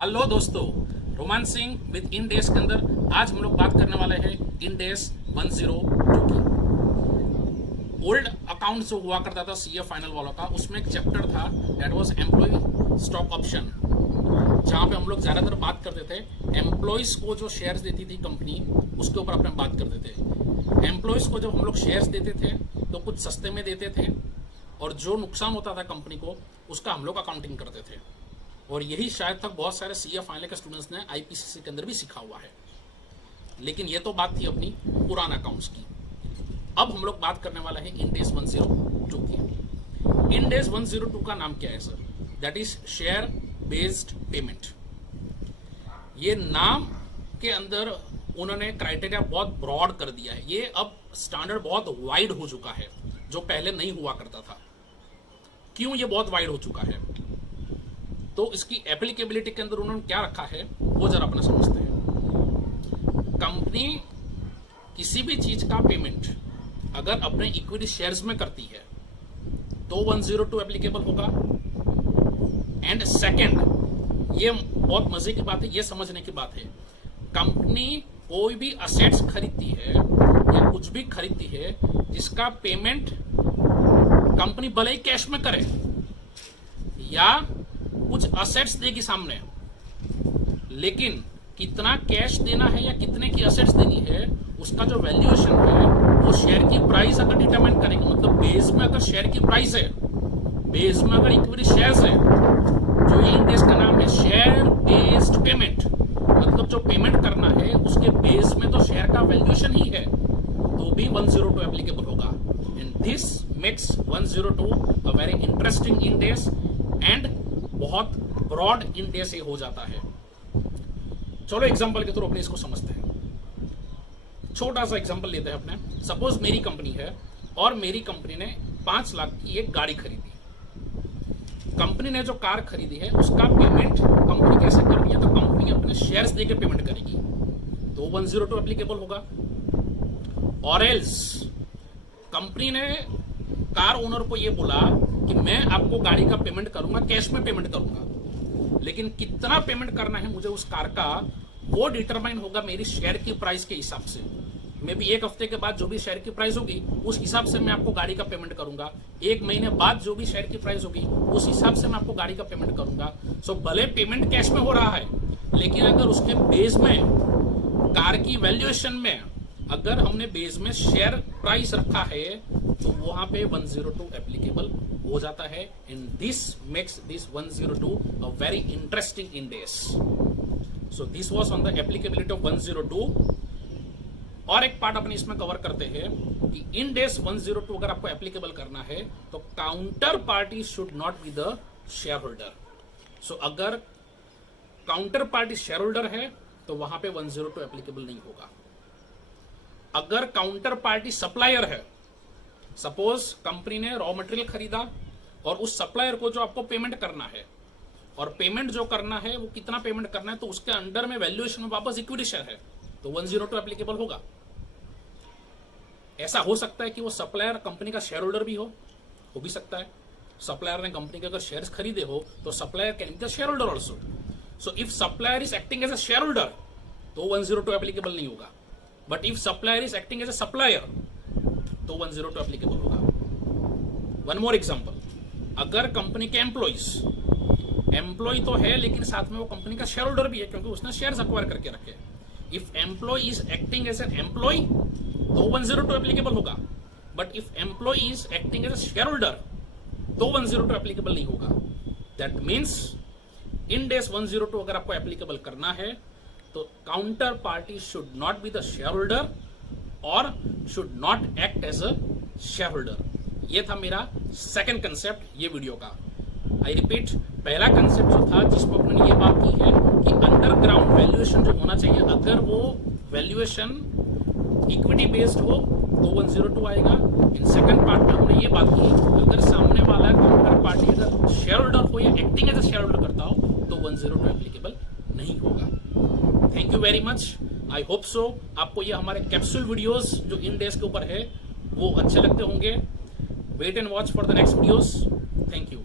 Hello दोस्तों, romancing with इंडेस के अंदर आज हम लोग बात करने वाले हैं इंडेस 102 की। ओल्ड अकाउंट जो हुआ करता था सीए फाइनल वालों का, उसमें एक चैप्टर था that was employ stock option, जहां पे हम लोग ज़्यादातर बात करते थे एम्प्लॉयज को जो शेयर्स देती थी कंपनी, उसके ऊपर अपने बात करते थे। एम्प्लॉयज को जब हम लोग शेयर्स देते थे तो कुछ सस्ते में देते थे और जो नुकसान होता था कंपनी को उसका हम लोग अकाउंटिंग करते थे। और यही शायद तक बहुत सारे सीए फाइनल के स्टूडेंट्स ने आईपीसीसी के अंदर भी सीखा हुआ है। लेकिन ये तो बात थी अपनी पुराना अकाउंट्स की। अब हम लोग बात करने वाला है इंडेस 102 की। इंडेस 102 का नाम क्या है sir? That is share based payment. ये नाम के अंदर उन्होंने क्राइटेरिया बहुत ब्रॉड कर दिया है। ये अब स्टैंडर्ड बहुत वाइड हो चुका है, जो पहले नहीं हुआ करता था। क्यों ये बहुत वाइड हो चुका है? तो इसकी एप्लीकेबिलिटी के अंदर उन्होंने क्या रखा है वो जरा अपना समझते हैं। कंपनी किसी भी चीज का पेमेंट अगर अपने इक्विटी शेयर्स में करती है तो 102 एप्लीकेबल होगा। एंड सेकंड, ये बहुत मजे की बात है, ये समझने की बात है, कंपनी कोई भी असेट्स खरीदती है या कुछ भी खरीदती है जिसका पेमेंट कंपनी भले ही कैश में करे या कुछ असेट्स देगी सामने, लेकिन कितना कैश देना है या कितने की असेट्स देनी है उसका जो वैल्यूएशन है वो शेयर की प्राइस अगर डिटरमाइन करेंगे। मतलब बेस में अगर शेयर की प्राइस है, बेस में अगर इक्विटी शेयर्स है, जो ये इंडेक्स का नाम है शेयर बेस्ड पेमेंट, मतलब जो पेमेंट करना है उसके बेस में तो शेयर का वैल्यूएशन ही है, तो भी 102 एप्लीकेबल होगा। And this makes 102 a very interesting index and बहुत ब्रॉड इंडेक्स ये हो जाता है। चलो एग्जांपल के थ्रू अपने इसको समझते हैं। छोटा सा एग्जांपल लेते हैं अपने। सपोज मेरी कंपनी है और मेरी कंपनी ने 5 लाख की एक गाड़ी खरीदी। कंपनी ने जो कार खरीदी है उसका पेमेंट कंपनी कैसे करनी है? तो कंपनी अपने शेयर्स देके पेमेंट करेगी, तो 102 एप्लीकेबल होगा। और एल्स कंपनी ने कार ओनर को ये बोला कि मैं आपको गाड़ी का पेमेंट करूंगा, कैश में पेमेंट करूंगा, लेकिन कितना पेमेंट करना है मुझे उस कार का वो डिटरमाइन होगा मेरी शेयर की प्राइस के हिसाब से। मे भी 1 हफ्ते के बाद जो भी शेयर की प्राइस होगी उस हिसाब से मैं आपको गाड़ी का पेमेंट करूंगा। 1 महीने बाद जो भी शेयर की प्राइस होगी उस हिसाब से मैं आपको गाड़ी का पेमेंट करूंगा। सो भले पेमेंट कैश में हो रहा है, लेकिन अगर उसके बेस में कार की वैल्यूएशन में अगर हमने बेस में शेयर प्राइस रखा है तो वहां पे 102 एप्लीकेबल हो जाता है। And this makes this 102 a very interesting index. So this was on the applicability of 102। और एक पार्ट अपने इसमें कवर करते हैं कि इंडेक्स 102 अगर आपको एप्लीकेबल करना है तो counterparty should not be the shareholder. So अगर काउंटर पार्टी शेयर होल्डर है तो वहां पे 102 एप्लीकेबल नहीं होगा। अगर काउंटर पार्टी सप्लायर है, सपोज कंपनी ने रॉ मटेरियल खरीदा और उस सप्लायर को जो आपको पेमेंट करना है, और पेमेंट जो करना है वो कितना पेमेंट करना है, तो उसके अंडर में वैल्यूएशन में वापस इक्विटी शेयर है, तो 102 एप्लीकेबल होगा। ऐसा हो सकता है कि वो सप्लायर कंपनी का शेयर होल्डर भी हो भी सकता है। सप्लायर ने कंपनी के अगर शेयर्स खरीदे हो तो supplier can be the shareholder also. So if supplier is acting as a shareholder तो 102 एप्लीकेबल नहीं होगा। But if supplier is acting as a supplier तो 102 एप्लीकेबल होगा। वन मोर एग्जांपल, अगर कंपनी के एम्प्लॉय तो है लेकिन साथ में वो कंपनी का शेयर होल्डर भी है क्योंकि उसने शेयर्स अक्वायर करके रखे। If employ is acting as an employ तो 102 एप्लीकेबल होगा। But if employ is acting as a shareholder तो 102 एप्लीकेबल नहीं होगा। दैट मीन्स इंडेक्स 102 अगर आपको एप्लीकेबल करना है तो counterparty should not be the shareholder और should not act as a shareholder. ये था मेरा सेकंड कंसेप्ट ये वीडियो का। आई रिपीट, पहला कंसेप्ट जो था जिसमें अपने ये बात की है कि अंडरग्राउंड वैल्यूएशन जो होना चाहिए, अगर वो वैल्यूएशन इक्विटी बेस्ड हो तो 102 आएगा। इन सेकंड पार्ट में हमने ये बात की अगर सामने वाला काउंटर पार्टी अगर शेयर होल्डर हो या acting as a shareholder करता हो तो 102 एप्लीकेबल नहीं होगा। Thank you very much. I hope so आपको ये हमारे कैप्सूल वीडियोस जो इंडेक्स के ऊपर है वो अच्छे लगते होंगे। Wait and watch for the next videos. Thank you.